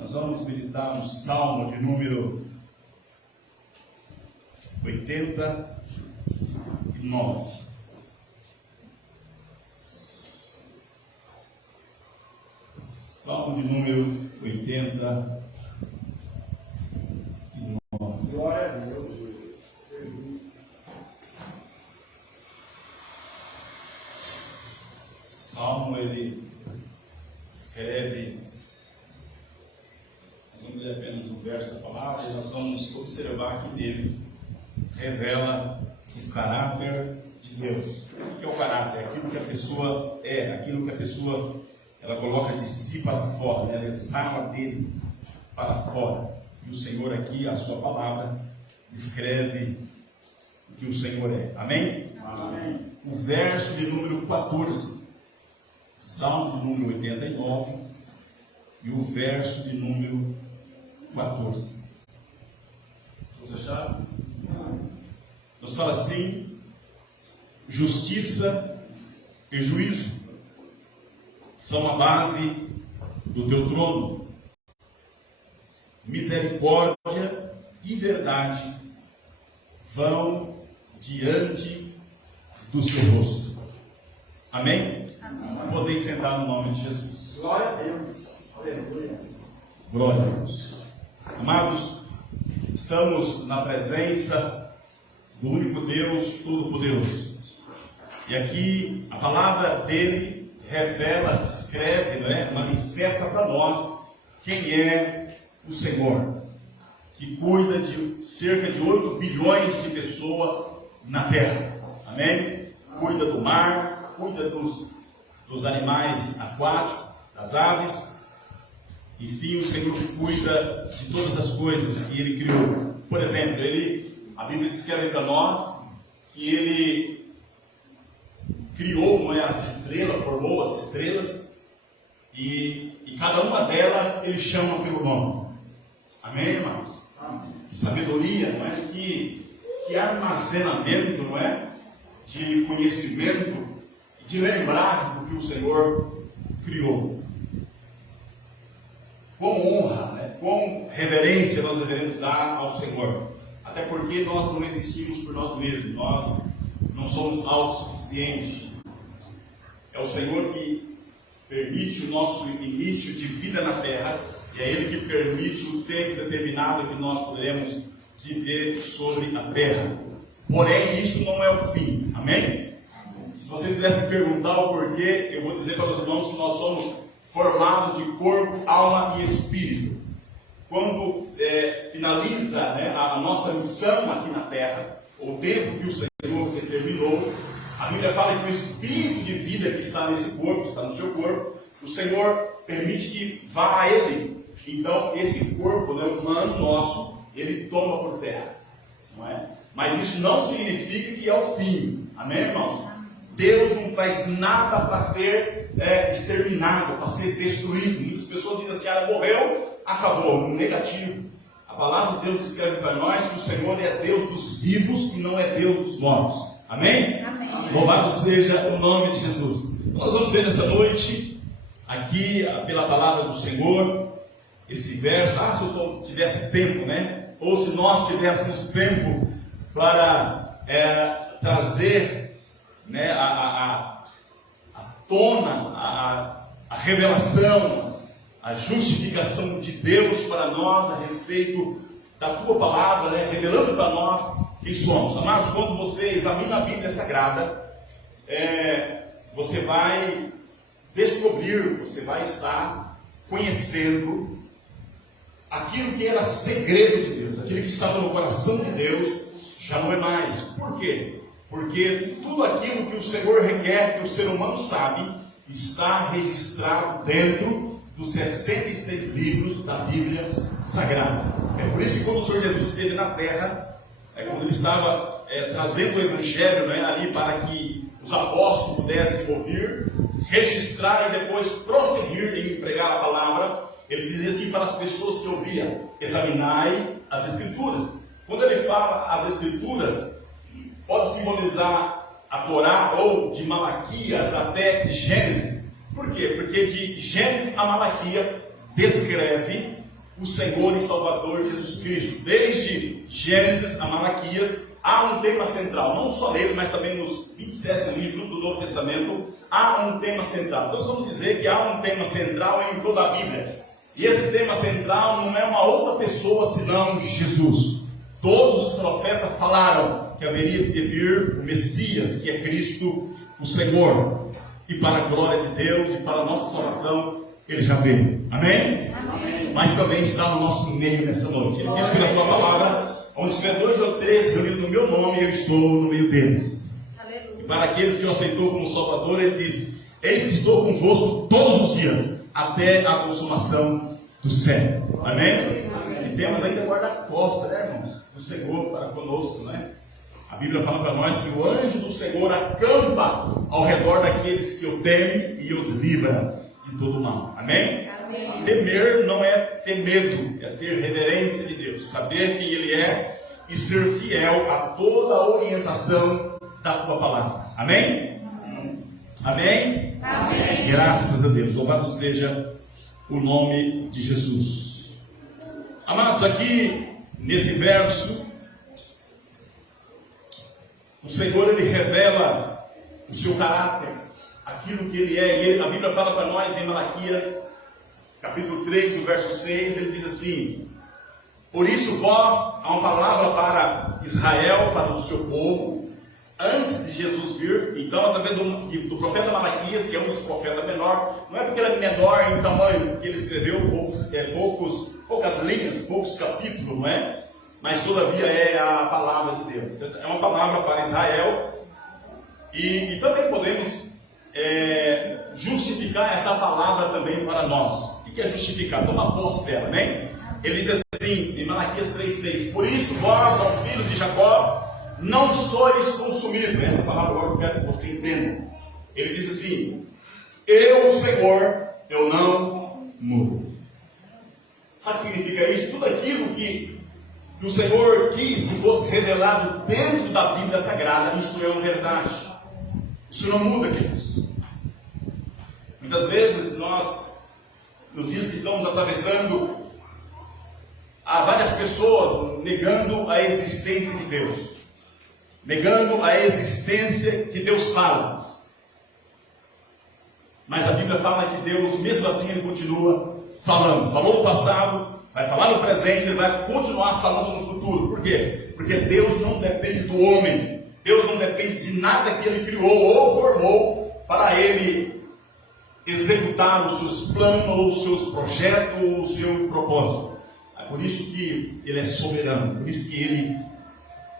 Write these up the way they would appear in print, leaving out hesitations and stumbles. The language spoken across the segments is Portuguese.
Nós vamos meditar no Salmo de número 89. Salmo de número 89. Glória a Deus. Salmo, ele escreve, nós vamos ler apenas um verso da palavra e nós vamos observar que nele revela o caráter de Deus. O que é o caráter? Aquilo que a pessoa é, aquilo que a pessoa ela coloca de si para fora, né? Ela exala dele para fora. E o Senhor aqui, a sua palavra, descreve o que o Senhor é. Amém? Amém. O verso de número 14, Salmo de número 89, e o verso de número 14. Você acharam? Nos fala assim: justiça e juízo são a base do teu trono. Misericórdia e verdade vão diante do seu rosto. Amém? Amém. Podeis sentar no nome de Jesus. Glória a Deus. Aleluia. Glória a Deus. Amados, estamos na presença do único Deus Todo-Poderoso. E aqui a palavra dele revela, escreve, manifesta para nós quem é o Senhor, que cuida de cerca de 8 bilhões de pessoas na terra. Amém? Cuida do mar, cuida dos animais aquáticos, das aves. Enfim, o Senhor cuida de todas as coisas que Ele criou. Por exemplo, a Bíblia descreve para nós que Ele criou as estrelas, formou as estrelas, e cada uma delas Ele chama pelo nome. Amém, irmãos? Amém. Que sabedoria, não é? Que armazenamento, não é? De conhecimento, de lembrar do que o Senhor criou. Com honra, com reverência nós devemos dar ao Senhor. Até porque nós não existimos por nós mesmos, nós não somos autossuficientes. É o Senhor que permite o nosso início de vida na terra, e é Ele que permite o tempo determinado que nós poderemos viver sobre a terra. Porém, isso não é o fim. Amém? Se você tivesse me perguntar o porquê, eu vou dizer para os irmãos que nós somos formados de corpo, alma e espírito. Quando finaliza a nossa missão aqui na terra, o tempo que o Senhor determinou, a Bíblia fala que o espírito de vida que está nesse corpo, está no seu corpo, o Senhor permite que vá a Ele. Então, esse corpo humano nosso, ele toma por terra. Não é? Mas isso não significa que é o fim. Amém, irmãos? Deus não faz nada para ser exterminado, para ser destruído. Muitas pessoas dizem assim: morreu, acabou. Negativo. A palavra de Deus descreve para nós que o Senhor é Deus dos vivos e não é Deus dos mortos. Amém? Amém. Louvado seja o nome de Jesus. Então, nós vamos ver nessa noite, aqui, pela palavra do Senhor, esse verso. Se eu tivesse tempo, ou se nós tivéssemos tempo para trazer a tona, a revelação, a justificação de Deus para nós a respeito da tua palavra, revelando para nós quem somos. Amados, quando você examina a Bíblia Sagrada, você vai descobrir, você vai estar conhecendo aquilo que era segredo de Deus, aquilo que estava no coração de Deus, já não é mais. Por quê? Porque tudo aquilo que o Senhor requer que o ser humano sabe, está registrado dentro dos 66 livros da Bíblia Sagrada. É por isso que quando o Senhor Jesus esteve na terra, quando Ele estava trazendo o Evangelho ali para que os apóstolos pudessem ouvir, registrar e depois prosseguir em pregar a palavra, Ele dizia assim para as pessoas que ouviam: examinai as Escrituras. Quando Ele fala as Escrituras, pode simbolizar a Torá, ou de Malaquias até Gênesis. Por quê? Porque de Gênesis a Malaquias descreve o Senhor e Salvador Jesus Cristo. Desde Gênesis a Malaquias, há um tema central, não só nele, mas também nos 27 livros do Novo Testamento, há um tema central. Então, nós vamos dizer que há um tema central em toda a Bíblia. E esse tema central não é uma outra pessoa senão Jesus. Todos os profetas falaram que haveria de vir o Messias, que é Cristo, o Senhor. E para a glória de Deus e para a nossa salvação, Ele já veio. Amém? Amém. Mas também está no nosso meio nessa noite. Ele diz pela tua palavra, onde estiver 2 ou 3 reunidos no meu nome, eu estou no meio deles. Aleluia. Para aqueles que o aceitou como Salvador, Ele diz: eis que estou convosco todos os dias, até a consumação do século. Amém? E temos ainda guarda-costa, né, irmãos? Do Senhor para conosco, né? A Bíblia fala para nós que o anjo do Senhor acampa ao redor daqueles que o temem e os livra de todo mal. Amém? Amém. Temer não é ter medo, é ter reverência de Deus, saber quem Ele é e ser fiel a toda a orientação da tua palavra. Amém? Amém? Amém. Graças a Deus. Louvado seja o nome de Jesus. Amados, aqui nesse verso, o Senhor, Ele revela o seu caráter, aquilo que Ele é. E a Bíblia fala para nós em Malaquias, capítulo 3, no verso 6, Ele diz assim: por isso vós, há uma palavra para Israel, para o seu povo, antes de Jesus vir. Então, através do profeta Malaquias, que é um dos profetas menor, não é porque ele é menor em tamanho, porque ele escreveu poucas linhas, poucos capítulos, não é? Mas todavia é a palavra de Deus. É uma palavra para Israel. E também podemos justificar essa palavra também para nós. O que é justificar? Toma posse dela, amém? Ele diz assim, em Malaquias 3,6: por isso vós, ó filhos de Jacó, não sois consumidos. Essa palavra agora eu quero que você entenda. Ele diz assim: eu, o Senhor, eu não mudo. Sabe o que significa isso? Tudo aquilo que o Senhor quis que fosse revelado dentro da Bíblia Sagrada, isso é uma verdade. Isso não muda, queridos. Muitas vezes nós, nos dias que estamos atravessando, há várias pessoas negando a existência de Deus, negando a existência que Deus fala. Mas a Bíblia fala que Deus, mesmo assim, Ele continua falando. Falou no passado, vai falar no presente, Ele vai continuar falando no futuro. Por quê? Porque Deus não depende do homem. Deus não depende de nada que Ele criou ou formou para Ele executar os seus planos, ou os seus projetos, ou o seu propósito. É por isso que Ele é soberano. Por isso que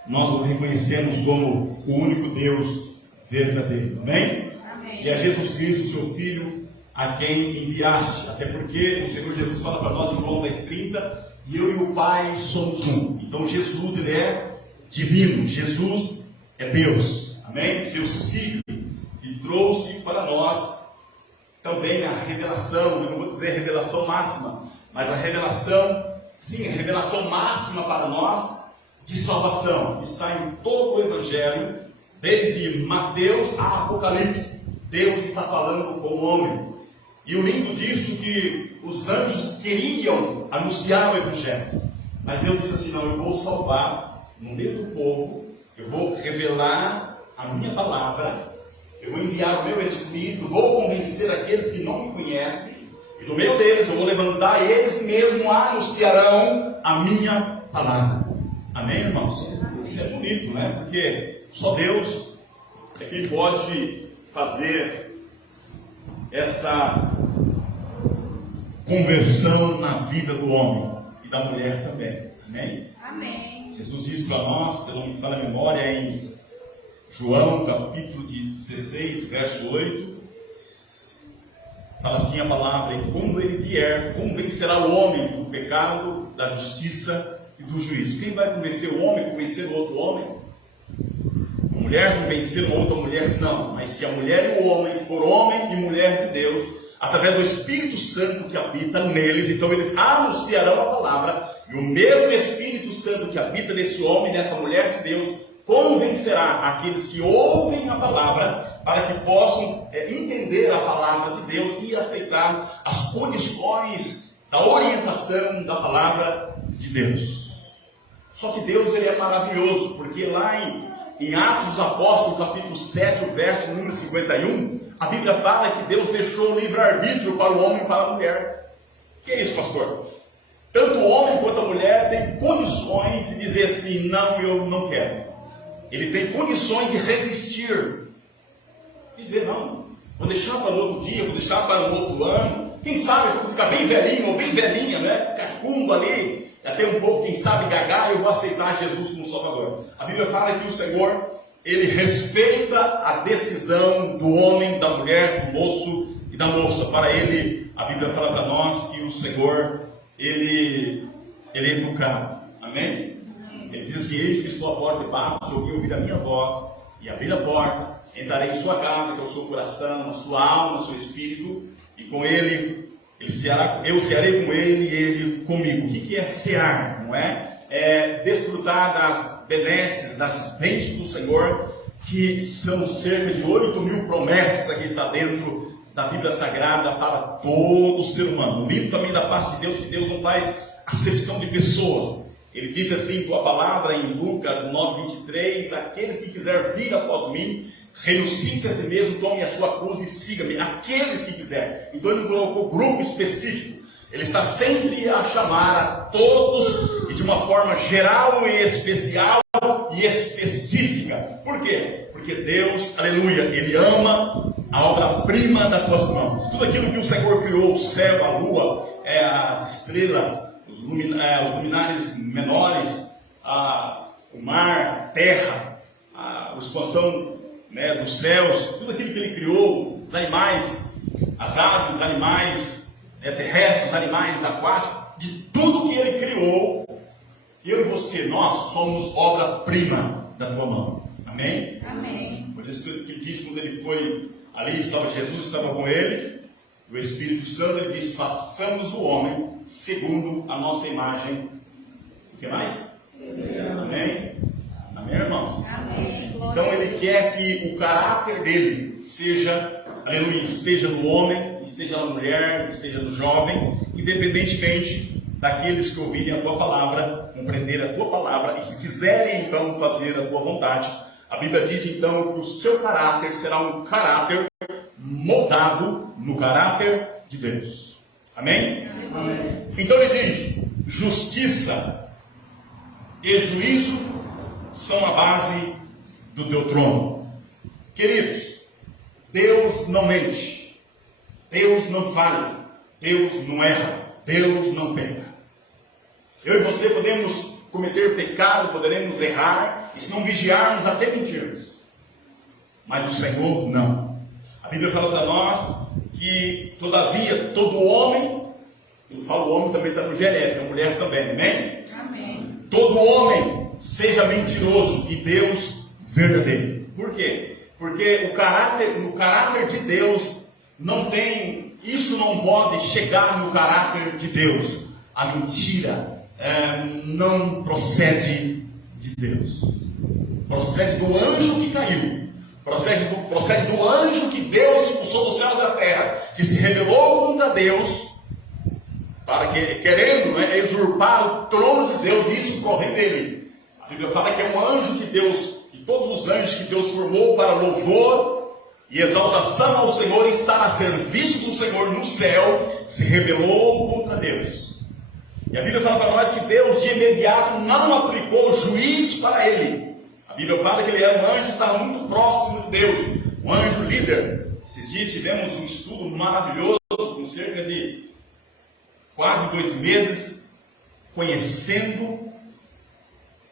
nós o reconhecemos como o único Deus verdadeiro. Amém? Amém. E é Jesus Cristo, seu Filho, a quem enviaste. Até porque o Senhor Jesus fala para nós em João 10,30: e eu e o Pai somos um. Então Jesus, Ele é divino. Jesus é Deus. Amém? Deus Filho, que trouxe para nós também a revelação. Eu não vou dizer revelação máxima, mas a revelação, sim, a revelação máxima para nós de salvação. Está em todo o Evangelho, desde Mateus a Apocalipse. Deus está falando com o homem. E o lindo disso é que os anjos queriam anunciar o Evangelho. Mas Deus disse assim: não, eu vou salvar no meio do povo, eu vou revelar a minha palavra, eu vou enviar o meu Espírito, vou convencer aqueles que não me conhecem, e do meio deles eu vou levantar, e eles mesmos anunciarão a minha palavra. Amém, irmãos? Isso é bonito, não é? Porque só Deus é quem pode fazer essa conversão na vida do homem e da mulher também. Amém? Amém. Jesus disse para nós, se não me falha a memória, em João, capítulo 16, verso 8, fala assim a palavra: e quando Ele vier, convencerá o homem do pecado, da justiça e do juízo. Quem vai convencer o homem? Convencer o outro homem? A mulher convencer uma outra mulher? Não. Mas se a mulher e o homem for homem e mulher de Deus, através do Espírito Santo que habita neles, então eles anunciarão a palavra, e o mesmo Espírito Santo que habita nesse homem e nessa mulher de Deus convencerá aqueles que ouvem a palavra, para que possam entender a palavra de Deus e aceitar as condições da orientação da palavra de Deus. Só que Deus, ele é maravilhoso, porque lá em Atos dos Apóstolos, capítulo 7, o verso número 51, a Bíblia fala que Deus deixou o livre-arbítrio para o homem e para a mulher. O que é isso, pastor? Tanto o homem quanto a mulher tem condições de dizer assim: não, eu não quero. Ele tem condições de resistir. Dizer: não, vou deixar para um outro dia, vou deixar para um outro ano. Quem sabe eu vou ficar bem velhinho ou bem velhinha, né? Cacundo ali, até um pouco, quem sabe, gagar, eu vou aceitar Jesus como Salvador. A Bíblia fala que o Senhor, ele respeita a decisão do homem, da mulher, do moço e da moça. Para ele, a Bíblia fala para nós que o Senhor, ele é educado. Amém? Ele diz assim: eis que estou à porta e bato, se ouvir a minha voz e abrir a porta, entrarei em sua casa, que é o seu coração, a sua alma, o seu espírito, e com ele, eu cearei com ele e ele comigo. O que é cear? Não é? É desfrutar das benesses, das bênçãos do Senhor, que são cerca de 8.000 promessas que está dentro da Bíblia Sagrada para todo ser humano. Lindo também da parte de Deus, que Deus não faz acepção de pessoas. Ele disse assim, com a palavra em Lucas 9:23: aqueles que quiserem vir após mim, renuncie-se a si mesmo, tome a sua cruz e siga-me. Aqueles que quiserem. Então ele não colocou grupo específico. Ele está sempre a chamar a todos, e de uma forma geral e especial e específica. Por quê? Porque Deus, aleluia, Ele ama a obra-prima das tuas mãos. Tudo aquilo que o Senhor criou, o céu, a lua, as estrelas, os luminares menores, o mar, a terra, a expansão, né, dos céus, tudo aquilo que Ele criou, os animais, as aves, os animais terrestres, os animais aquáticos, de tudo que Ele criou, eu e você, nós somos obra-prima da tua mão. Amém? Amém. Por isso que Ele diz, quando Ele foi ali, Jesus estava com Ele, o Espírito Santo, Ele diz: façamos o homem segundo a nossa imagem. O que mais? Amém? Amém, irmãos? Amém. Então Ele quer que o caráter dele seja, aleluia, esteja no homem, esteja na mulher, esteja no jovem, independentemente daqueles que ouvirem a tua palavra, compreender a tua palavra, e se quiserem então fazer a tua vontade. A Bíblia diz então que o seu caráter será um caráter moldado no caráter de Deus. Amém? Amém. Então ele diz: justiça e juízo são a base do teu trono. Queridos, Deus não mente, Deus não falha, Deus não erra, Deus não peca. Eu e você podemos cometer pecado, poderemos errar, e se não vigiarmos, até mentirmos. Mas o Senhor não. A Bíblia fala para nós que, todavia, todo homem, eu falo homem também está no genérico, a mulher também, amém? Amém. Todo homem seja mentiroso e Deus verdadeiro. Por quê? Porque no caráter de Deus não tem, isso não pode chegar no caráter de Deus. A mentira não procede de Deus, procede do anjo que caiu, procede do anjo que Deus expulsou dos céus e da terra, que se rebelou contra Deus, para que, querendo usurpar o trono de Deus, e isso correr dele. A Bíblia fala que é um anjo que Deus, de todos os anjos que Deus formou para louvor e exaltação ao Senhor, e estar a serviço do Senhor no céu, se rebelou contra Deus. E a Bíblia fala para nós que Deus de imediato não aplicou juiz para ele. A Bíblia fala que ele era um anjo que estava muito próximo de Deus, um anjo líder. Esses dias tivemos um estudo maravilhoso, com cerca de quase 2 meses, conhecendo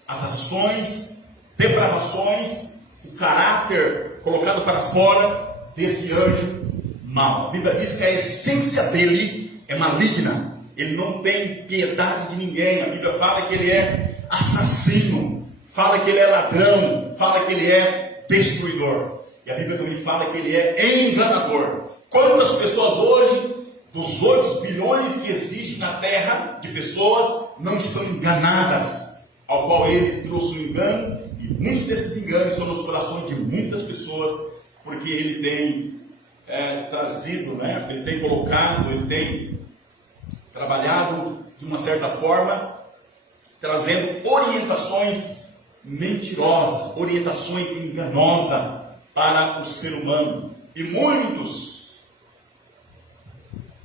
as ações, depravações, o caráter colocado para fora desse anjo mau. A Bíblia diz que a essência dele é maligna. Ele não tem piedade de ninguém. A Bíblia fala que ele é assassino, fala que ele é ladrão, fala que ele é destruidor. E a Bíblia também fala que ele é enganador. Quantas pessoas hoje, dos 8 bilhões que existem na terra de pessoas, não estão enganadas, ao qual ele trouxe o engano, e muitos desses enganos estão nos corações de muitas pessoas, porque ele tem trazido, ele tem colocado, ele tem trabalhado de uma certa forma, trazendo orientações mentirosas, orientações enganosas para o ser humano. E muitos,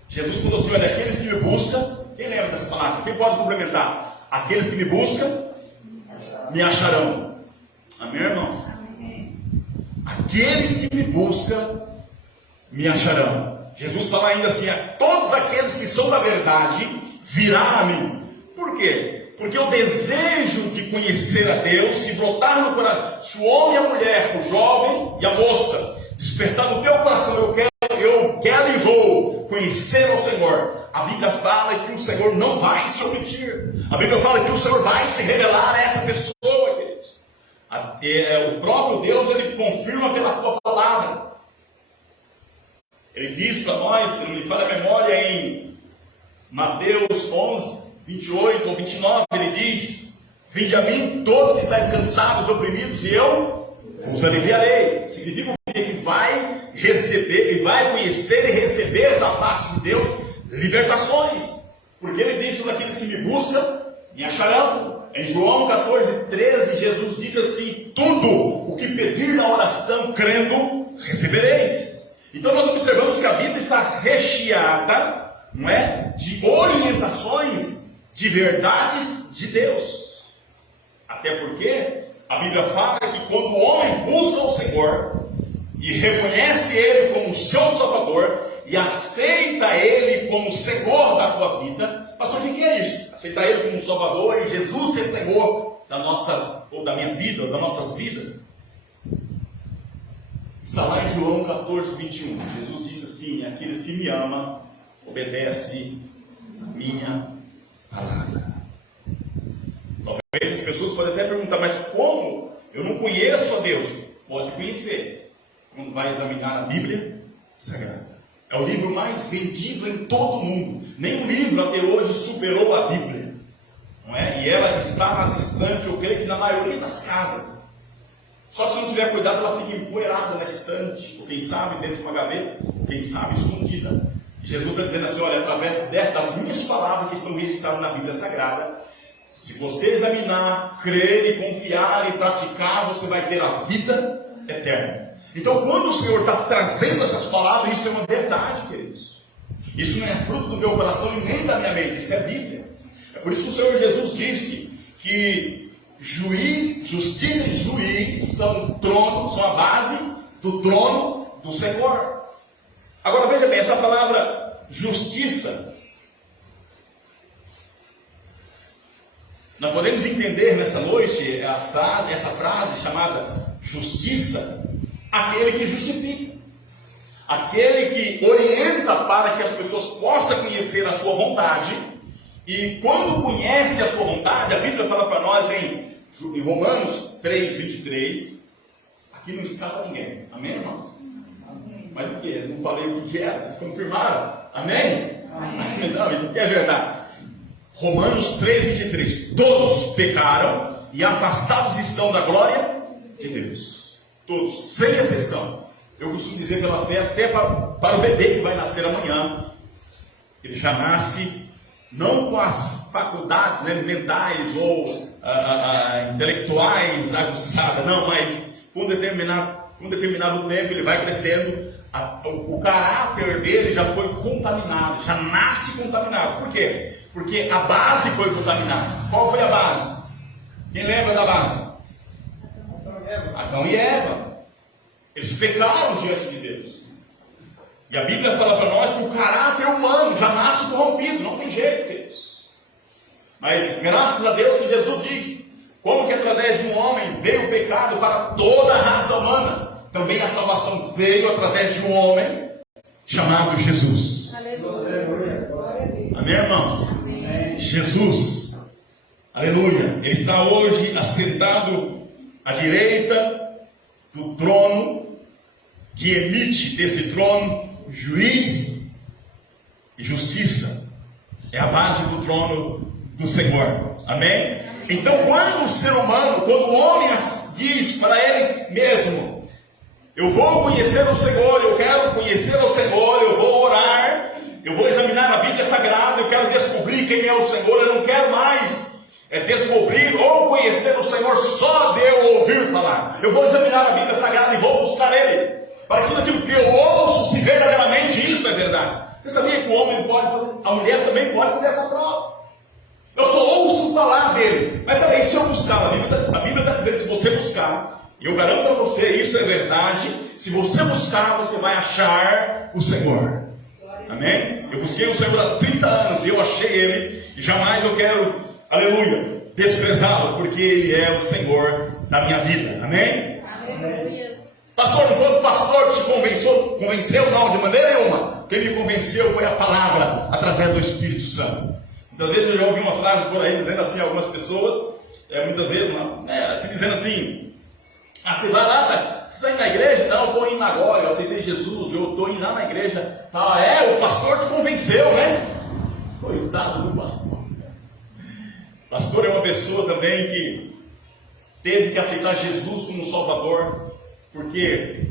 Jesus falou assim: olha, aqueles que me buscam, quem lembra dessa palavra? Quem pode complementar? Aqueles que me buscam, me acharão. Amém, irmãos? Aqueles que me buscam, me acharão. Jesus fala ainda assim: a todos aqueles que são da verdade, virá a mim. Por quê? Porque o desejo de conhecer a Deus, se brotar no coração, se o homem e a mulher, o jovem e a moça, despertar no teu coração, eu quero e vou conhecer ao Senhor. A Bíblia fala que o Senhor não vai se omitir. A Bíblia fala que o Senhor vai se revelar a essa pessoa, queridos. O próprio Deus, ele confirma pela tua palavra. Ele diz para nós, se não me falha a memória, em Mateus 11, 28 ou 29, ele diz: vinde a mim todos que estáis cansados, oprimidos, e eu vos aliviarei. Significa que vai receber, e vai conhecer e receber da parte de Deus libertações. Porque ele diz: todos aqueles que me buscam, me acharão. Em João 14, 13, Jesus diz assim: tudo o que pedir na oração, crendo, recebereis. Então nós observamos que a Bíblia está recheada, não é, de orientações, de verdades de Deus. Até porque a Bíblia fala que quando o homem busca o Senhor e reconhece Ele como seu Salvador e aceita Ele como Senhor da tua vida, pastor, o que é isso? Aceitar Ele como Salvador e Jesus ser Senhor da minha vida, ou das nossas vidas. Está lá em João 14, 21. Jesus disse assim: aqueles que me amam, obedecem a minha palavra. Talvez as pessoas podem até perguntar: mas como? Eu não conheço a Deus. Pode conhecer quando vai examinar a Bíblia Sagrada. É o livro mais vendido em todo o mundo. Nenhum livro até hoje superou a Bíblia, não é? E ela está nas estantes, eu creio que na maioria das casas. Só que se não tiver cuidado, ela fica empoeirada na estante, ou quem sabe dentro de uma gaveta, ou quem sabe escondida. E Jesus está dizendo assim: olha, através das minhas palavras que estão registradas na Bíblia Sagrada, se você examinar, crer e confiar e praticar, você vai ter a vida eterna. Então, quando o Senhor está trazendo essas palavras, isso é uma verdade, queridos. Isso não é fruto do meu coração e nem da minha mente, isso é Bíblia. É por isso que o Senhor Jesus disse que justiça e juiz são a base do trono do Senhor. Agora veja bem, essa palavra justiça, nós podemos entender nessa noite essa frase chamada justiça, aquele que justifica, aquele que orienta para que as pessoas possam conhecer a sua vontade. E quando conhece a sua vontade, a Bíblia fala para nós em Romanos 3, 23, aqui não escapa ninguém. Amém, irmãos? Amém. Mas o que? Não falei o que era, vocês confirmaram? Amém? Amém. Não, é verdade. Romanos 3, 23, todos pecaram e afastados estão da glória de Deus. Todos, sem exceção. Eu costumo dizer pela fé, até para o bebê que vai nascer amanhã, ele já nasce não com as faculdades, né, mentais ou intelectuais aguçadas, não, mas com determinado tempo ele vai crescendo, o caráter dele já foi contaminado, já nasce contaminado. Por quê? Porque a base foi contaminada. Qual foi a base? Quem lembra da base? Adão e Eva. Eles pecaram diante de Deus. E a Bíblia fala para nós que o caráter humano já nasce corrompido, não tem jeito, queridos. Mas graças a Deus que Jesus diz, como que através de um homem veio o pecado para toda a raça humana, também a salvação veio através de um homem chamado Jesus. Aleluia. Amém, irmãos? Amém. Jesus, aleluia, ele está hoje assentado à direita do trono, que emite desse trono juiz e justiça. É a base do trono do Senhor. Amém? Então, quando o ser humano, quando o homem diz para eles mesmo: eu vou conhecer o Senhor, eu quero conhecer o Senhor, eu vou orar, Eu vou examinar a Bíblia Sagrada, eu quero descobrir quem é o Senhor, eu não quero mais descobrir ou conhecer o Senhor só de eu ouvir falar. Eu vou examinar a Bíblia Sagrada e vou buscar Ele, para que tudo aquilo que eu ouço, se verdadeiramente isso é verdade. Você sabia que o homem pode fazer, a mulher também pode fazer essa prova? Eu só ouço falar dele. Mas peraí, se eu buscar, a Bíblia está dizendo que se você buscar, e eu garanto para você, isso é verdade, se você buscar, você vai achar o Senhor. Amém? Eu busquei o Senhor há 30 anos e eu achei Ele, e jamais eu quero, aleluia, desprezá-lo, porque Ele é o Senhor da minha vida. Amém? Aleluia. Pastor, não foi o pastor que te convenceu não, de maneira nenhuma. Quem me convenceu foi a palavra, através do Espírito Santo. Muitas vezes eu já ouvi uma frase por aí, dizendo assim, algumas pessoas, muitas vezes, se dizendo assim, você vai lá, você está indo na igreja? Não, eu estou indo agora, eu aceitei Jesus, eu estou indo lá na igreja. O pastor te convenceu, né? Coitado do pastor. Pastor é uma pessoa também que teve que aceitar Jesus como Salvador, porque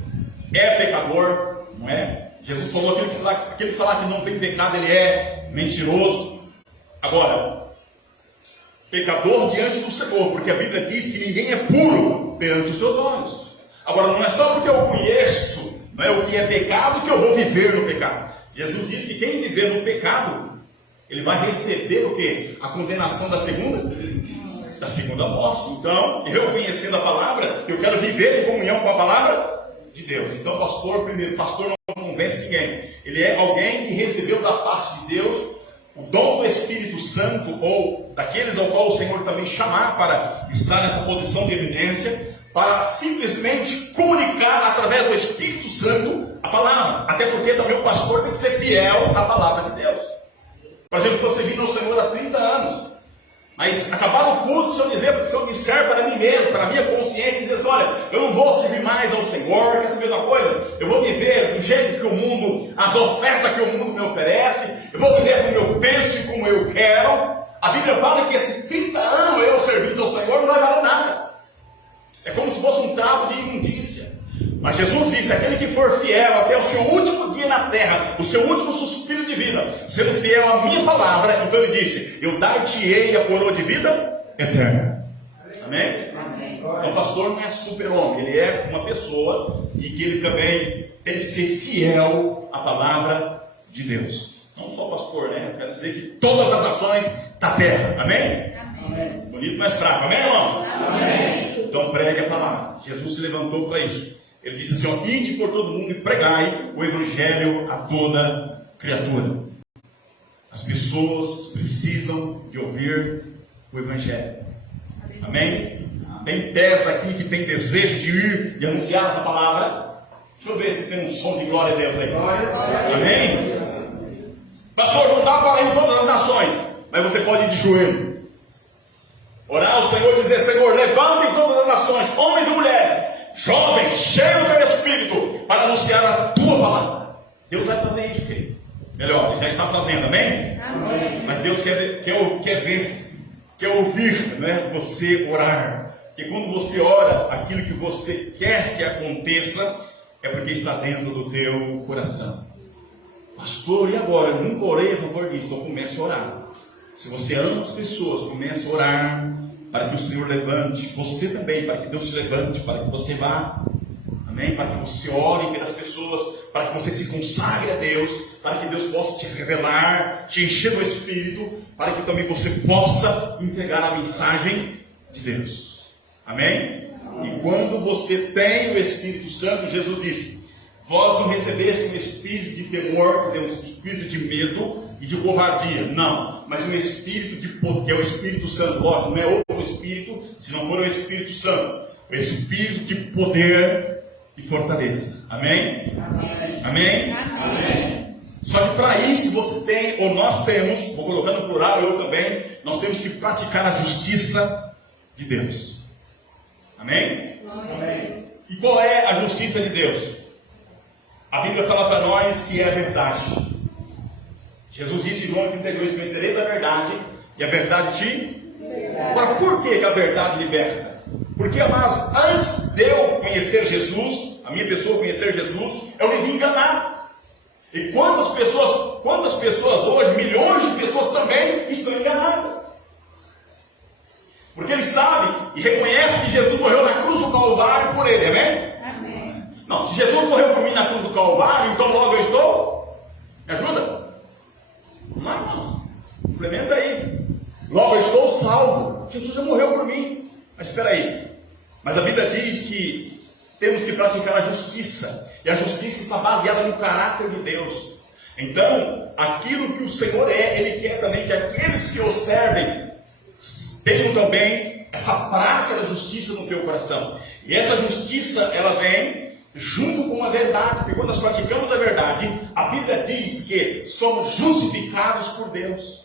é pecador, não é? Jesus falou aquele que falar que não tem pecado, ele é mentiroso. Agora, pecador diante do Senhor, porque a Bíblia diz que ninguém é puro perante os seus olhos. Agora, não é só porque eu conheço, não é o que é pecado, que eu vou viver no pecado. Jesus diz que quem viver no pecado, ele vai receber o quê? A condenação da segunda morte. Então, eu conhecendo a palavra, eu quero viver em comunhão com a palavra de Deus. Então, pastor não convence ninguém. Ele é alguém que recebeu da parte de Deus o dom do Espírito Santo, ou daqueles ao qual o Senhor também chamar para estar nessa posição de evidência, para simplesmente comunicar através do Espírito Santo a palavra. Até porque também o pastor tem que ser fiel à palavra de Deus. Por exemplo, se você vir no Senhor há 30 anos, mas acabar o culto, se eu disser para mim mesmo, para a minha consciência, dizer assim, olha, eu não vou servir mais ao Senhor, quer saber de uma coisa? Eu vou viver do jeito que o mundo, as ofertas que o mundo me oferece, eu vou viver como eu penso e como eu quero. A Bíblia fala que esses 30 anos eu servindo ao Senhor não vai valer nada. É como se fosse um trapo de imundícia. Mas Jesus disse, aquele que for fiel até o seu último dia na terra, o seu último suspiro de vida, sendo fiel à minha palavra, então ele disse, eu dar-te-ei a coroa de vida eterna. Amém? Amém. Então o pastor não é super-homem, ele é uma pessoa e que ele também tem que ser fiel à palavra de Deus. Não só o pastor, né? Eu quero dizer que todas as nações da terra. Amém? Amém. Bonito, mas fraco. Amém, irmãos? Amém. Então pregue a palavra. Jesus se levantou para isso. Ele disse assim, ó, ide por todo mundo e pregai o evangelho a toda criatura. As pessoas precisam de ouvir o evangelho. Amém? Tem pés aqui que tem desejo de ir e anunciar essa palavra. Deixa eu ver se tem um som de glória a Deus aí. Amém? Pastor, não dá para ir em todas as nações, mas você pode ir de joelho. Orar ao Senhor e dizer, Senhor, levantem todas as nações, homens e mulheres, jovens, cheios do teu Espírito, para anunciar a tua palavra. Deus vai fazer isso, queridos. Melhor, ele já está fazendo, amém? Amém. Mas Deus quer ouvir, né, você orar. Porque quando você ora, aquilo que você quer que aconteça, é porque está dentro do teu coração. Pastor, e agora? Eu nunca orei a favor disso, então comece a orar. Se você ama as pessoas, comece a orar para que o Senhor levante, você também, para que Deus te levante, para que você vá, amém? Para que você ore pelas pessoas, para que você se consagre a Deus, para que Deus possa te revelar, te encher do Espírito, para que também você possa entregar a mensagem de Deus, amém? E quando você tem o Espírito Santo, Jesus disse, vós não recebeste um espírito de temor, quer dizer, um espírito de medo e de covardia, não, mas um espírito de poder, que é o Espírito Santo, lógico, não é outro espírito, se não for o Espírito Santo, o espírito de poder e fortaleza, amém? Amém. Amém? Amém. Só que para isso você tem, ou nós temos, vou colocar no plural, eu também, nós temos que praticar a justiça de Deus, amém? Amém. E qual é a justiça de Deus? A Bíblia fala para nós que é a verdade. Jesus disse em João 32, conhecereis a verdade, e a verdade te... Agora, por que a verdade liberta? Porque, amados, antes de eu conhecer Jesus, a minha pessoa conhecer Jesus, eu me vi enganar. E quantas pessoas hoje, milhões de pessoas também estão enganadas. Porque eles sabem e reconhecem que Jesus morreu na cruz do Calvário por ele, amém? Amém. Não, se Jesus morreu por mim na cruz do Calvário, então logo eu estou? Me ajuda? Vamos lá, irmãos. Complementa aí. Logo eu estou salvo. Jesus já morreu por mim. Mas espera aí. Mas a Bíblia diz que temos que praticar a justiça. E a justiça está baseada no caráter de Deus. Então, aquilo que o Senhor é, Ele quer também que aqueles que o servem tenham também essa prática da justiça no teu coração. E essa justiça, ela vem junto com a verdade. Porque quando nós praticamos a verdade, a Bíblia diz que somos justificados por Deus.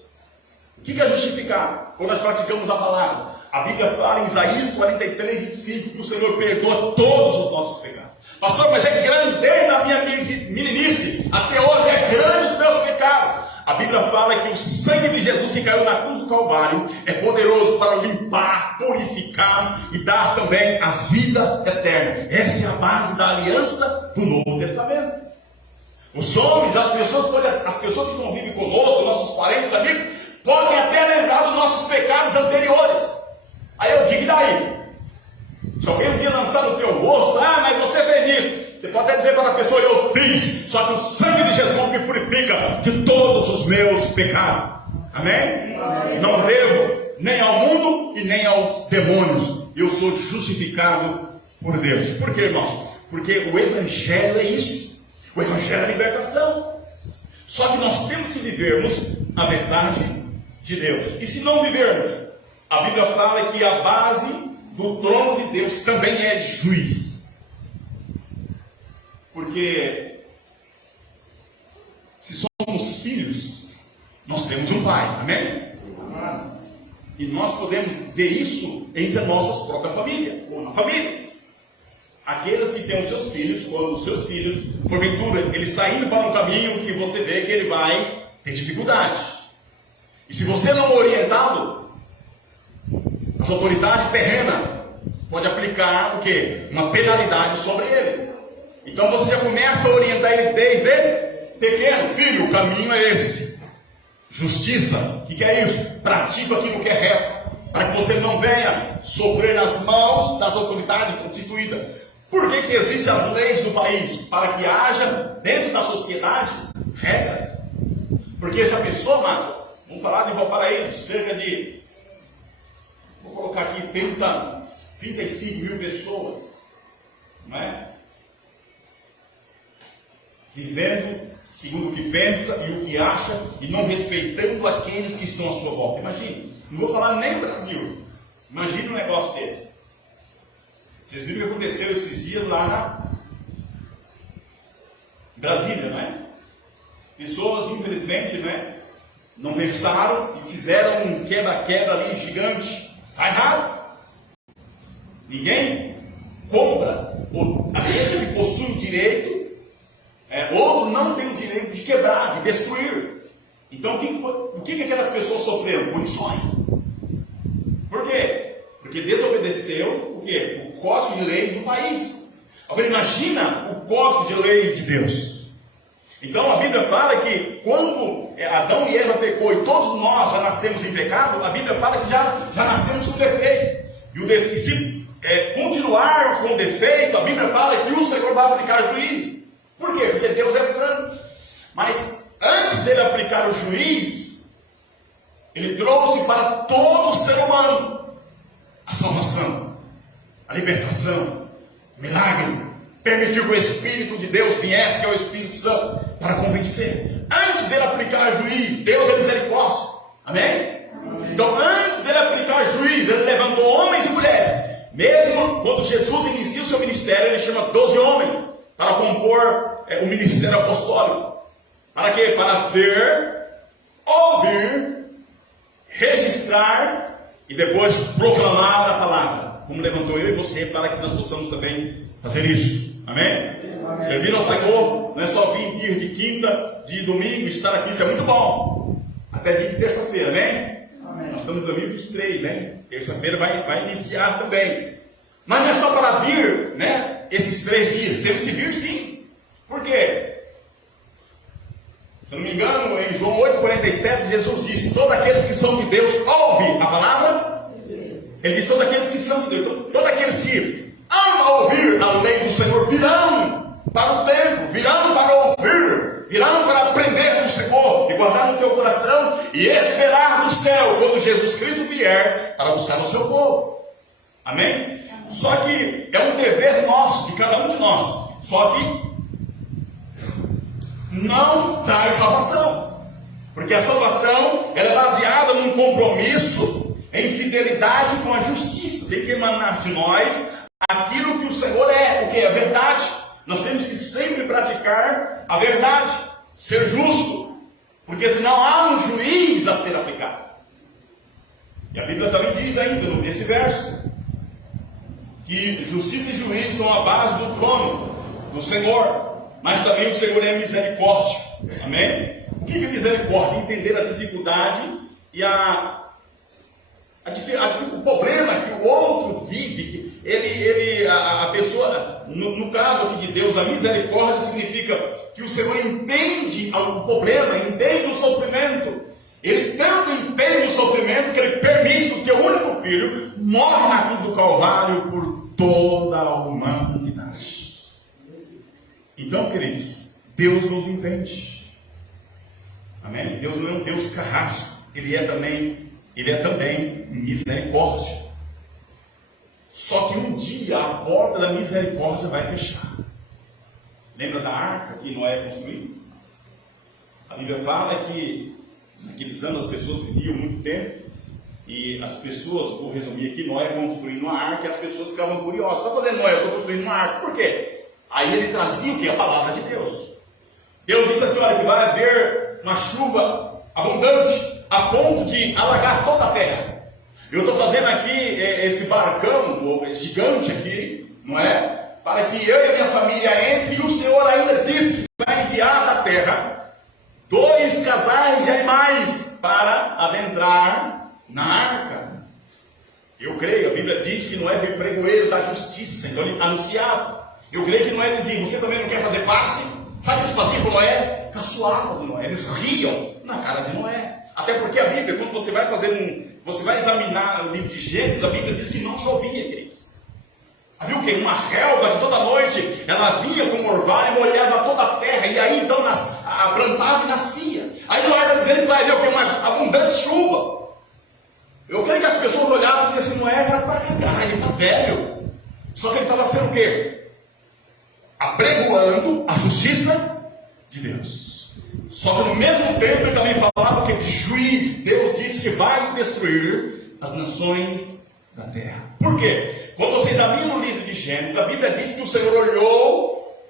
O que é justificar? Quando nós praticamos a palavra. A Bíblia fala em Isaías 43, 25, que o Senhor perdoa todos os nossos pecados. Pastor, mas é grande, desde a minha meninice até hoje é grande os meus pecados. A Bíblia fala que o sangue de Jesus que caiu na cruz do Calvário é poderoso para limpar, purificar e dar também a vida eterna. Essa é a base da aliança do Novo Testamento. Os homens, as pessoas que convivem conosco, nossos parentes, amigos, podem até lembrar dos nossos pecados anteriores. Aí eu digo, e daí? Se alguém um dia lançar no teu rosto, mas você fez isso. Você pode até dizer para a pessoa, eu fiz. Só que o sangue de Jesus me purifica de todos os meus pecados. Amém? Não devo nem ao mundo e nem aos demônios. Eu sou justificado por Deus. Por quê, irmãos? Porque o Evangelho é isso. O Evangelho é a libertação. Só que nós temos que vivermos a verdade de Deus. E se não vivermos, a Bíblia fala que a base do trono de Deus também é juiz. Porque se somos filhos, nós temos um pai, amém? E nós podemos ver isso entre a nossa própria família, ou na família. Aqueles que têm os seus filhos, quando os seus filhos, porventura, ele está indo para um caminho que você vê que ele vai ter dificuldade. E se você não é orientado, as autoridades terrenas podem aplicar o quê? Uma penalidade sobre ele. Então você já começa a orientar ele desde pequeno. Filho, o caminho é esse. Justiça, o que é isso? Pratica aquilo que é reto, para que você não venha sofrer nas mãos das autoridades constituídas. Por que existem as leis do país? Para que haja dentro da sociedade regras. Porque já pensou, Márcio? Vamos falar de Valparaíso, cerca de, vou colocar aqui, 35 mil pessoas, não é? Vivendo segundo o que pensa e o que acha e não respeitando aqueles que estão à sua volta. Imagine, não vou falar nem do Brasil. Imagine um negócio desse. Vocês viram o que aconteceu esses dias lá na Brasília, não é? Pessoas, infelizmente, não pensaram e fizeram um quebra-quebra ali gigante. Está errado. Ninguém compra aqueles que possuem o direito. Outro não tem o direito de quebrar, de destruir. Então o que aquelas pessoas sofreram? Punições. Por quê? Porque desobedeceu o quê? O código de lei do país. Agora imagina o código de lei de Deus. Então a Bíblia fala que quando Adão e Eva pecou e todos nós já nascemos em pecado, a Bíblia fala que já nascemos com defeito. E se continuar com defeito, a Bíblia fala que o Senhor vai aplicar juízo. Por quê? Porque Deus é santo. Mas antes dele aplicar o juiz, ele trouxe para todo ser humano a salvação, a libertação, o milagre. Permitiu que o Espírito de Deus viesse, que é o Espírito Santo, para convencer. Antes dele aplicar juiz, Deus é misericórdia. Amém? Amém. Então antes dele aplicar juiz, ele levantou homens e mulheres. Mesmo quando Jesus inicia o seu ministério, ele chama 12 homens para compor o ministério apostólico. Para quê? Para ver, ouvir, registrar e depois proclamar a palavra. Como levantou eu e você, para que nós possamos também fazer isso. Amém? Amém. Servir ao Senhor não é só vir dia de quinta, de domingo, estar aqui, isso é muito bom. Até dia de terça-feira, né? Amém. Nós estamos em 2023, hein? Terça-feira vai iniciar também. Mas não é só para vir, esses 3 dias. Temos que vir sim. Por quê? eu não me engano, em João 8,47, Jesus disse: todos aqueles que são de Deus ouvem a palavra. Ele diz: todos aqueles que são de Deus. Então, todos aqueles que amam ouvir a lei do Senhor virão para o templo, virão para ouvir, virão para aprender com o Senhor e guardar no teu coração e esperar no céu quando Jesus Cristo vier para buscar o seu povo. Amém? Só que é um dever nosso, de cada um de nós. Só que não traz salvação, porque a salvação ela é baseada num compromisso em fidelidade com a justiça. Tem que emanar de nós aquilo que o Senhor é, o que é a verdade. Nós temos que sempre praticar a verdade, ser justo, porque senão há um juiz a ser aplicado. E a Bíblia também diz ainda nesse verso que justiça e juízo são a base do trono do Senhor, mas também o Senhor é misericórdia. Amém? O que é misericórdia? Entender a dificuldade e o problema que o outro vive. A pessoa, no caso aqui de Deus, a misericórdia significa que o Senhor entende o problema, entende o sofrimento. Ele tanto entende o sofrimento que ele permite que o teu único filho morra na cruz do Calvário por toda a humanidade. Então, queridos, Deus nos entende. Amém? Deus não é um Deus carrasco. Ele é também misericórdia. Só que um dia a porta da misericórdia vai fechar. Lembra da arca que Noé construiu? A Bíblia fala que naqueles anos as pessoas viviam muito tempo e as pessoas, vou resumir aqui, Noé construindo uma arca e as pessoas ficavam curiosas. Só fazendo Noé, eu estou construindo uma arca. Por quê? Aí ele trazia o que? A palavra de Deus. Deus disse assim: olha, que vai haver uma chuva abundante a ponto de alagar toda a terra. Eu estou fazendo aqui esse barcão gigante aqui, não é? Para que eu e a minha família entre, e o Senhor ainda disse que vai enviar da terra 2 casais de animais para adentrar na arca. Eu creio, a Bíblia diz que Noé veio pregoeiro da justiça, então ele anunciava. Eu creio que Noé dizia: você também não quer fazer parte? Sabe o que eles faziam com Noé? Caçoavam de Noé, eles riam na cara de Noé. Até porque a Bíblia, quando você vai examinar o livro de Gênesis, a Bíblia diz que não chovia, queridos. Havia o quê? Uma relva que toda noite ela vinha com um orvalho e molhava toda a terra, e aí então plantava e nascia. Aí Noé está dizendo que vai haver o quê? Uma abundante chuva. Eu creio que as pessoas olhavam e diziam assim: Noé era para cagar, ele está velho. Só que ele estava sendo o quê? Apregoando a justiça de Deus. Só que no mesmo tempo ele também falava que de juiz, Deus disse que vai destruir as nações da terra. Por quê? Quando você examina o livro de Gênesis, a Bíblia diz que o Senhor olhou,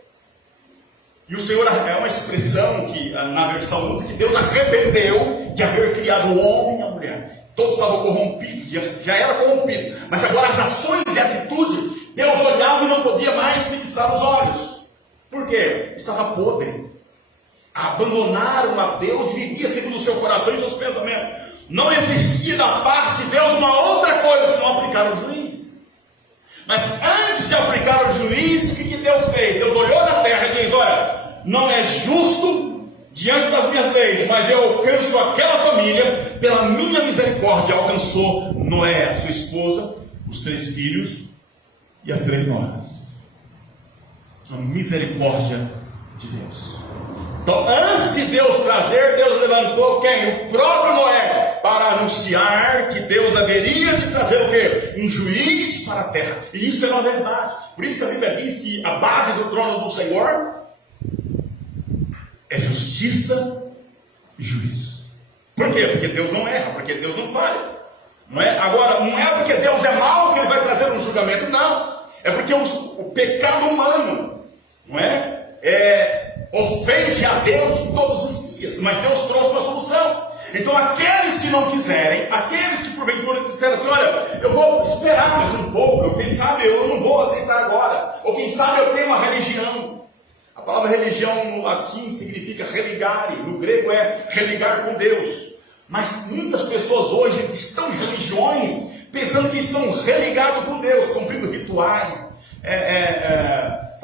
e o Senhor é uma expressão que na versão usa que Deus arrependeu de haver criado o homem e a mulher. Todos estavam corrompidos, já era corrompido, mas agora as ações e atitudes, Deus olhava e não podia mais fixar os olhos. Por quê? Estava podre. Abandonaram a Deus e vivia segundo o seu coração e seus pensamentos. Não existia da parte de Deus uma outra coisa senão aplicar o juiz. Mas antes de aplicar o juiz, o que Deus fez? Deus olhou na terra e disse: olha, não é justo diante das minhas leis, mas eu alcanço aquela família, pela minha misericórdia alcançou Noé, a sua esposa, os 3 filhos e as 3 noras. A misericórdia de Deus. Então, antes de Deus trazer, Deus levantou quem? O próprio Noé, para anunciar que Deus haveria de trazer o quê? Um juiz para a terra. E isso é uma verdade. Por isso que a Bíblia diz que a base do trono do Senhor é justiça e juízo. Por quê? Porque Deus não erra, porque Deus não falha. Não é? Agora, não é porque Deus é mau que Ele vai trazer um julgamento, não. É porque o pecado humano, não é? Ofende a Deus todos os dias, mas Deus trouxe uma solução. Então aqueles que não quiserem, aqueles que porventura disseram assim: olha, eu vou esperar mais um pouco, ou quem sabe eu não vou aceitar agora, ou quem sabe eu tenho uma religião. A palavra religião no latim significa religare, no grego é religar com Deus. Mas muitas pessoas hoje estão em religiões pensando que estão religados com Deus, cumprindo rituais,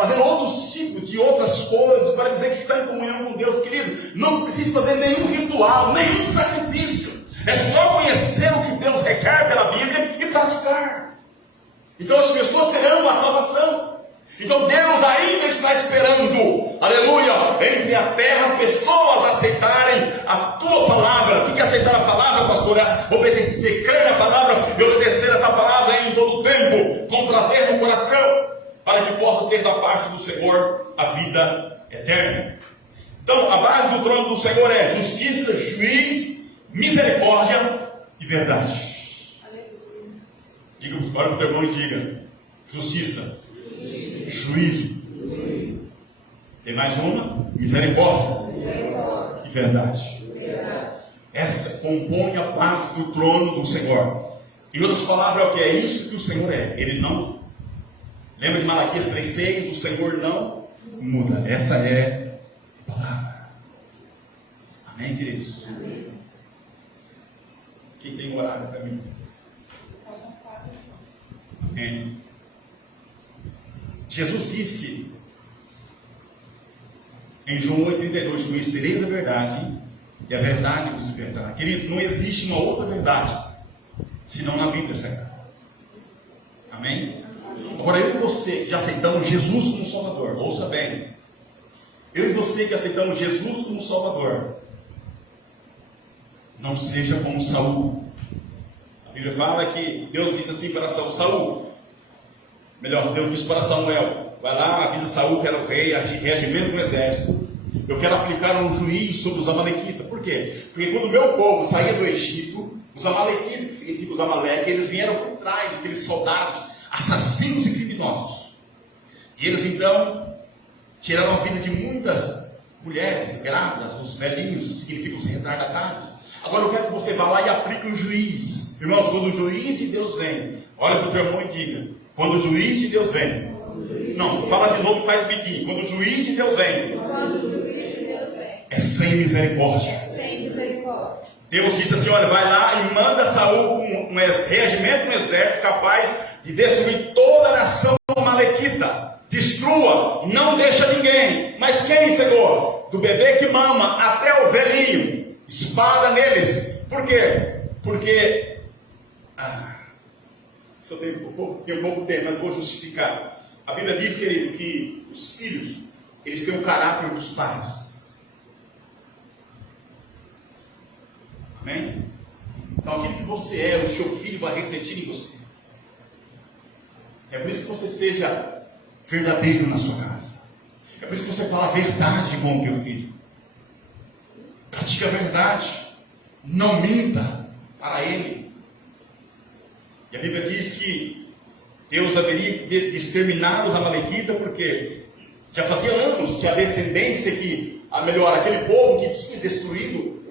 fazendo outro ciclo de outras coisas, para dizer que está em comunhão com Deus. Querido, não precisa fazer nenhum ritual, nenhum sacrifício. É só conhecer o que Deus requer pela Bíblia e praticar. Então as pessoas terão a salvação. Então Deus ainda está esperando, aleluia, entre a terra, pessoas aceitarem a tua palavra. O que é aceitar a palavra, pastor? É obedecer, crer na palavra e obedecer essa palavra em todo o tempo, com prazer no coração, para que possa ter da parte do Senhor a vida eterna. Então a base do trono do Senhor é justiça, juiz, misericórdia e verdade. Aleluia. Diga para o teu irmão e diga: justiça, juízo. Tem mais uma? Misericórdia e verdade. Essa compõe a base do trono do Senhor. Em outras palavras, é o que é isso que o Senhor é. Ele não. Lembra de Malaquias 3,6? O Senhor não muda. Essa é a palavra. Amém, queridos? Amém. Quem tem horário para mim? Amém. Jesus disse em João 8,32: conhecereis a verdade, e a verdade vos libertará. Querido, não existe uma outra verdade senão na Bíblia Sagrada. Amém? Agora, eu e você que já aceitamos Jesus como Salvador, ouça bem. Eu e você que aceitamos Jesus como Salvador, não seja como Saul. A Bíblia fala que Deus disse assim para Saul. Melhor, Deus disse para Samuel: vai lá, avisa Saul que era o rei, regimento do exército. Eu quero aplicar um juiz sobre os amalequitas. Por quê? Porque quando o meu povo saía do Egito, os amalequitas, que significa os amaleques, eles vieram por trás daqueles soldados, assassinos e criminosos. E eles então tiraram a vida de muitas mulheres grávidas, os velhinhos, significa os retardatados. Agora eu quero que você vá lá e aplique um juiz. Irmãos, quando o juiz de Deus vem, olha para o teu irmão e diga: quando o juiz de Deus vem. Não, fala de novo e faz biquinho. Quando o juiz de Deus vem. Quando o juiz de Deus vem. É sem misericórdia. É sem misericórdia. Deus disse assim: olha, vai lá e manda Saul um regimento, um exército capaz de destruir toda a nação amalequita. Destrua, não deixa ninguém. Mas quem, Senhor? Do bebê que mama até o velhinho. Espada neles. Por quê? Porque só tem um pouco tempo, mas vou justificar. A Bíblia diz, querido, que os filhos, eles têm o caráter dos pais. Amém? Então aquilo que você é, o seu filho vai refletir em você. É por isso que você seja verdadeiro na sua casa. É por isso que você fala a verdade com o teu filho. Pratique a verdade. Não minta para ele. E a Bíblia diz que Deus haveria de exterminar os amalequitas, porque já fazia anos que a descendência aquele povo que tinha destruído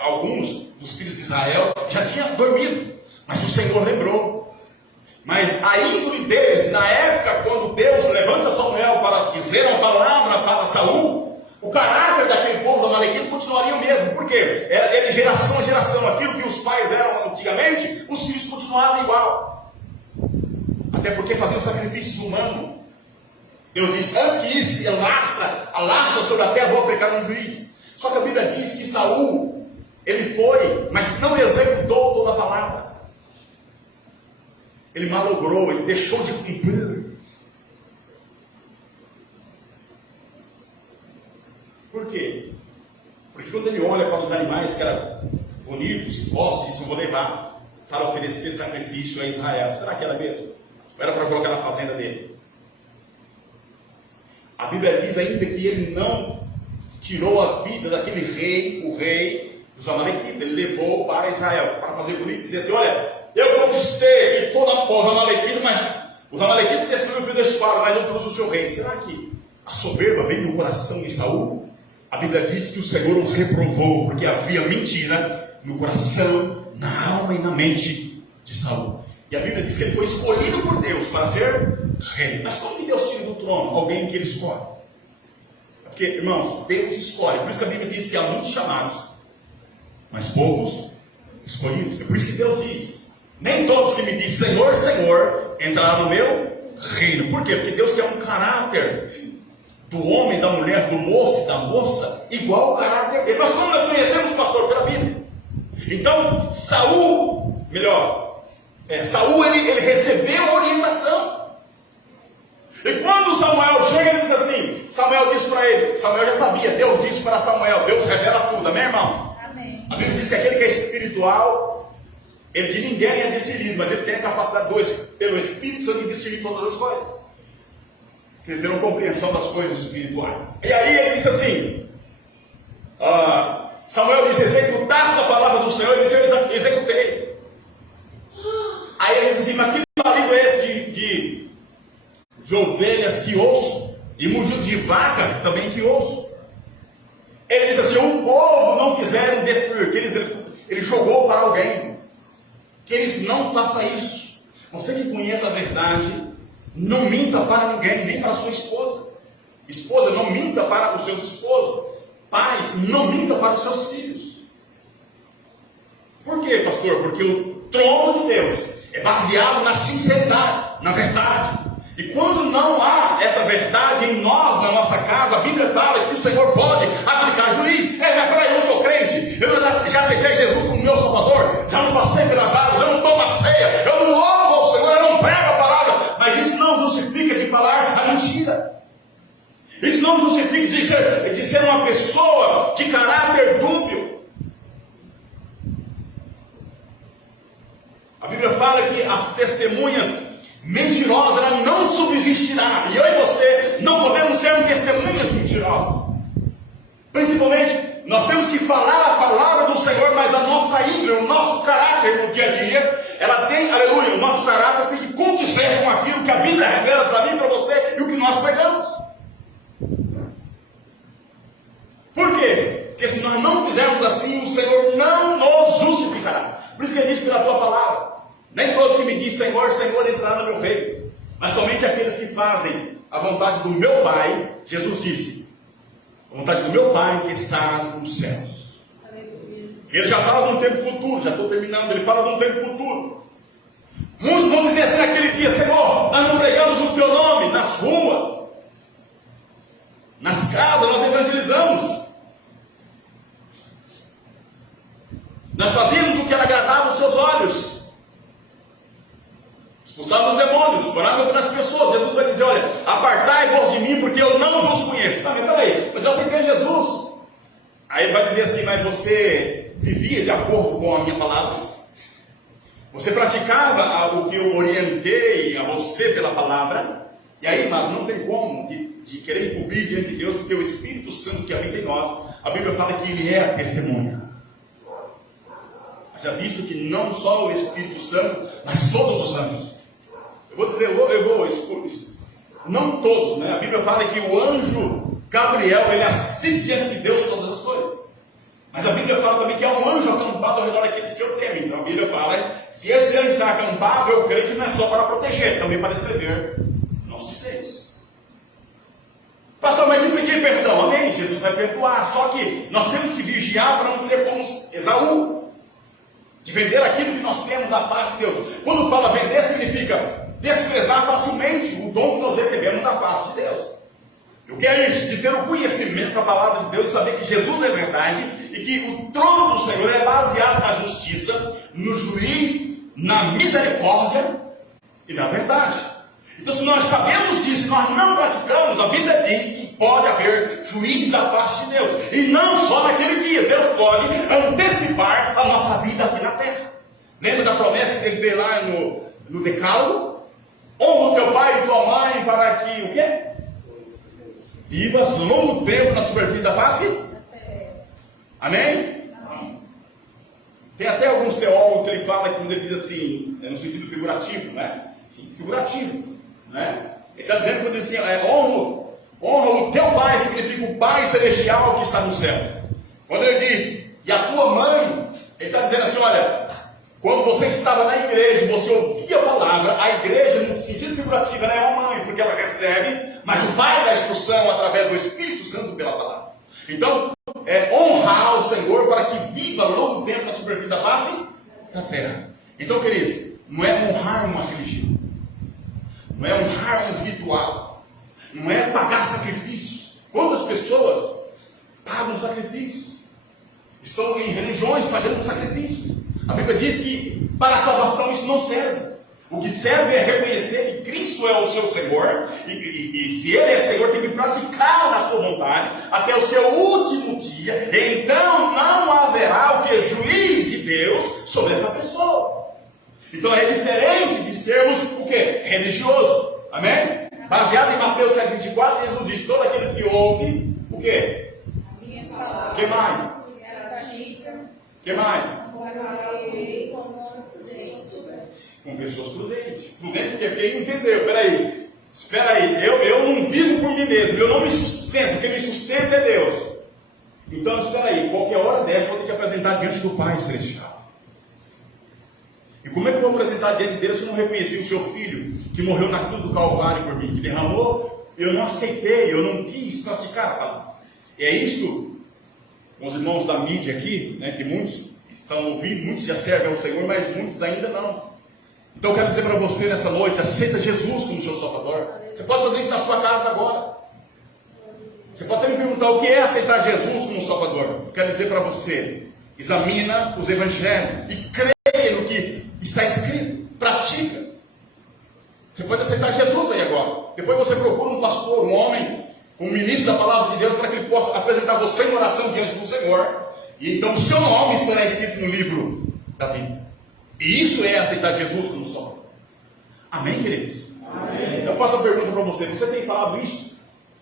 alguns dos filhos de Israel, já tinha dormido. Mas o Senhor lembrou. Mas a índole deles, na época quando Deus levanta Samuel para dizer uma palavra para Saul, o caráter daquele povo amalequita continuaria o mesmo. Por quê? Era de geração a geração. Aquilo que os pais eram antigamente, os filhos continuavam igual. Até porque faziam sacrifícios humanos. Deus diz: antes que isso alastra sobre a terra, vou aplicar um juiz. Só que a Bíblia diz que Saul, ele foi, mas não executou toda a palavra. Ele malogrou, ele deixou de cumprir. Por quê? Porque quando ele olha para os animais que eram bonitos e fortes, disse: eu vou levar para oferecer sacrifício a Israel. Será que era mesmo? Ou era para colocar na fazenda dele? A Bíblia diz ainda que ele não tirou a vida daquele rei, o rei dos amalequitas. Ele levou para Israel, para fazer bonito e dizer assim: olha, eu conquistei aqui toda a porra amalequita, mas os amalequitas destruíram o fio da espada, mas eu trouxe o seu rei. Será que a soberba veio no coração de Saul? A Bíblia diz que o Senhor os reprovou, porque havia mentira no coração, na alma e na mente de Saul. E a Bíblia diz que ele foi escolhido por Deus para ser rei. Mas como que Deus tira do trono alguém que ele escolhe? Porque, irmãos, Deus escolhe. Por isso que a Bíblia diz que há muitos chamados, mas poucos escolhidos. É por isso que Deus diz: nem todos que me dizem Senhor, Senhor entrarão no meu reino. Por quê? Porque Deus quer um caráter do homem, da mulher, do moço e da moça, igual ao caráter dele. Mas como nós conhecemos, pastor? Pela Bíblia. Então, Saul ele recebeu a orientação. E quando Samuel chega, ele diz assim, Samuel disse para ele, Samuel já sabia, Deus disse para Samuel, Deus revela tudo, amém, irmão? Amém. A Bíblia diz que aquele que é espiritual, ele de ninguém é discernido, mas ele tem a capacidade pelo Espírito Santo de discernir todas as coisas. Ele tem uma compreensão das coisas espirituais. E aí ele disse assim, Samuel disse, executaste a palavra do Senhor, ele disse, eu executei. Aí ele disse assim, mas que marido é esse de ovelhas que ouço, e mugido de vacas também que ouço? Ele disse assim, o povo não quiseram destruir, que ele jogou para alguém, que eles não façam isso. Você que conhece a verdade, não minta para ninguém, nem para a sua esposa. Esposa, não minta para os seus esposos. Pais, não minta para os seus filhos. Por quê, pastor? Porque o trono de Deus é baseado na sinceridade, na verdade. E quando não há essa verdade em nós, na nossa casa, a Bíblia fala que o Senhor pode aplicar juiz. Mas peraí, eu sou crente, eu já aceitei Jesus como meu Salvador, já não passei pelas águas, eu não tomo a ceia, eu não louvo ao Senhor, eu não prego a palavra. Mas isso não justifica de falar a mentira. Isso não justifica de ser uma pessoa de caráter dúbio. A Bíblia fala que as testemunhas mentirosas, ela não subsistirá. E eu e você não podemos ser testemunhas mentirosas. Principalmente, nós temos que falar a palavra do Senhor, mas a nossa índole, o nosso caráter no dia a dia, ela tem, aleluia, o nosso caráter tem que condizer com aquilo que a Bíblia revela para mim e para você e o que nós pregamos. Por quê? Porque se nós não fizermos assim, o Senhor não nos justificará. Por isso que ele diz pela tua palavra, nem todos que me dizem Senhor, Senhor entrarão no meu reino, mas somente aqueles que fazem a vontade do meu Pai. Jesus disse, a vontade do meu Pai que está nos céus. Ele já fala de um tempo futuro, já estou terminando, ele fala de um tempo futuro. Muitos vão dizer assim naquele dia, Senhor, nós não pregamos o teu nome nas ruas, nas casas, nós evangelizamos. Nós fazíamos o que agradava aos seus olhos. Expulsávamos os demônios, orávamos pelas pessoas. Jesus vai dizer, olha, apartai-vos de mim, porque eu não vos conheço. Não, mas peraí, mas eu aceitei Jesus. Aí ele vai dizer assim, mas você vivia de acordo com a minha palavra? Você praticava o que eu orientei a você pela palavra? E aí, mas não tem como de querer encobrir diante de Deus, porque o Espírito Santo que habita em nós, a Bíblia fala que ele é a testemunha. Já visto que não só o Espírito Santo, mas todos os anjos. Eu vou dizer, não todos, né? A Bíblia fala que o anjo Gabriel, ele assiste diante de Deus todas as coisas. Mas a Bíblia fala também que há um anjo acampado ao redor daqueles que eu temo. Então a Bíblia fala, se esse anjo está acampado, eu creio que não é só para proteger, também para escrever nossos seios. Pastor, mas se pedir perdão, amém? Jesus vai perdoar. Só que nós temos que vigiar para não ser como Esaú, de vender aquilo que nós temos da parte de Deus. Quando fala vender, significa desprezar facilmente o dom que nós recebemos da parte de Deus. O que é isso? De ter o conhecimento da palavra de Deus e saber que Jesus é verdade e que o trono do Senhor é baseado na justiça, no juiz, na misericórdia e na verdade. Então, se nós sabemos disso, nós não praticamos, a Bíblia diz que pode haver juiz da parte de Deus. E não só naquele dia, Deus pode antecipar a nossa vida aqui na terra. Lembra da promessa que ele fez lá no Decálogo? Honra o teu pai e tua mãe para que, o quê? Vivas no longo tempo na superfície da face? Amém? Amém? Tem até alguns teólogos que ele fala, quando ele diz assim, no sentido figurativo, né? Sim, figurativo, né? Ele está dizendo, quando ele diz assim, honra o teu pai, significa o Pai Celestial que está no céu. Quando ele diz, e a tua mãe, ele está dizendo assim, olha, quando você estava na igreja, você ouvia a palavra, a igreja, no sentido figurativo, ela é uma mãe, porque ela recebe, mas o pai da instrução através do Espírito Santo pela palavra. Então, honrar o Senhor para que viva longo tempo na superfície da face da terra. Então, queridos, não é honrar uma religião. não é honrar um ritual, não é pagar sacrifícios. Quantas pessoas pagam sacrifícios? Estão em religiões pagando sacrifícios. A Bíblia diz que para a salvação isso não serve. O que serve é reconhecer que Cristo é o seu Senhor, e se Ele é Senhor, tem que praticar a sua vontade até o seu último dia, e então não haverá o que? Juiz de Deus sobre essa pessoa. Então é diferente de sermos o que? Religioso. Amém? Baseado em Mateus 7,24, Jesus diz: todos aqueles que ouvem, o que? O que mais? O que mais? Com pessoas prudentes. Prudente porque quem entendeu? Peraí, espera aí, eu não vivo por mim mesmo, eu não me sustento, quem me sustenta é Deus. Então espera aí, qualquer hora dessa eu vou ter que apresentar diante do Pai Celestial. E como é que eu vou apresentar diante de Deus se eu não reconheci o seu filho que morreu na cruz do Calvário por mim, que derramou? Eu não aceitei, eu não quis praticar a palavra. E é isso, com os irmãos da mídia aqui, né, que muitos estão ouvindo, muitos já servem ao Senhor, mas muitos ainda não. Então eu quero dizer para você nessa noite: aceita Jesus como seu Salvador. Você pode fazer isso na sua casa agora. Você pode até me perguntar o que é aceitar Jesus como Salvador. Eu quero dizer para você: examina os evangelhos e creia no que está escrito, pratica. Você pode aceitar Jesus aí agora. Depois você procura um pastor, um homem, um ministro da palavra de Deus, para que ele possa apresentar você em oração diante do Senhor. E então o seu nome será escrito no livro da vida. E isso é aceitar Jesus como Salvador. Amém, queridos? Amém. Eu faço a pergunta para você: você tem falado isso?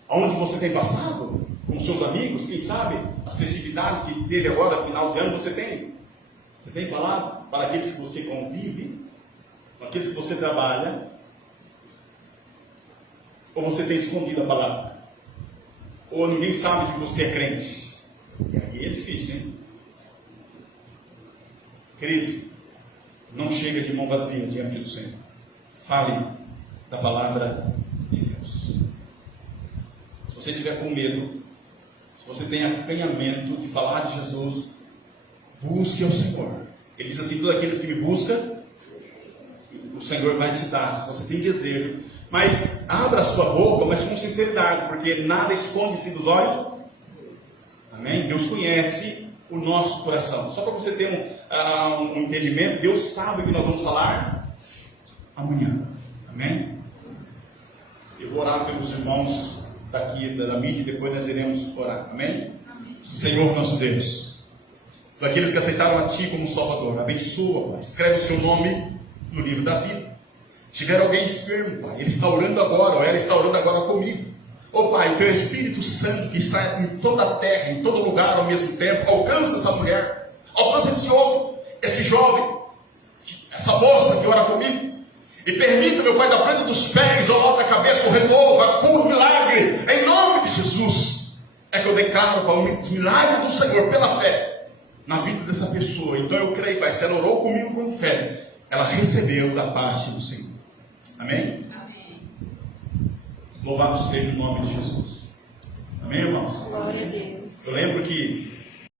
Aonde você tem passado? Com seus amigos? Quem sabe as festividades que teve agora, final de ano, você tem falado para aqueles que você convive? Para aqueles que você trabalha? Ou você tem escondido a palavra? Ou ninguém sabe que você é crente? E aí é difícil, hein? Queridos, não chega de mão vazia diante do Senhor. Fale da palavra de Deus. Se você estiver com medo, se você tem acanhamento de falar de Jesus, busque ao Senhor. Ele diz assim: todos aqueles que me buscam, o Senhor vai te dar, se você tem desejo. Mas abra a sua boca, mas com sinceridade, porque nada esconde-se dos olhos. Amém? Deus conhece o nosso coração. Só para você ter um entendimento, Deus sabe o que nós vamos falar amanhã. Amém? Eu vou orar pelos irmãos daqui da mídia, e depois nós iremos orar. Amém? Amém. Senhor nosso Deus, daqueles que aceitaram a Ti como Salvador, abençoa, Pai. Escreve o seu nome no livro da vida. Se tiver alguém enfermo, Pai, ele está orando agora, ou ela está orando agora comigo. Oh Pai, Teu Espírito Santo que está em toda a terra, em todo lugar ao mesmo tempo, alcança essa mulher, alcança esse homem, esse jovem, essa moça que ora comigo, e permita, meu Pai, da planta dos pés ao lado da cabeça, o renovo, a cura, o milagre, em nome de Jesus. É que eu declaro, Pai, o milagre do Senhor pela fé na vida dessa pessoa. Então eu creio, Pai, se ela orou comigo com fé, ela recebeu da parte do Senhor. Amém? Louvado seja o nome de Jesus. Amém, irmãos? Glória a Deus. Eu lembro que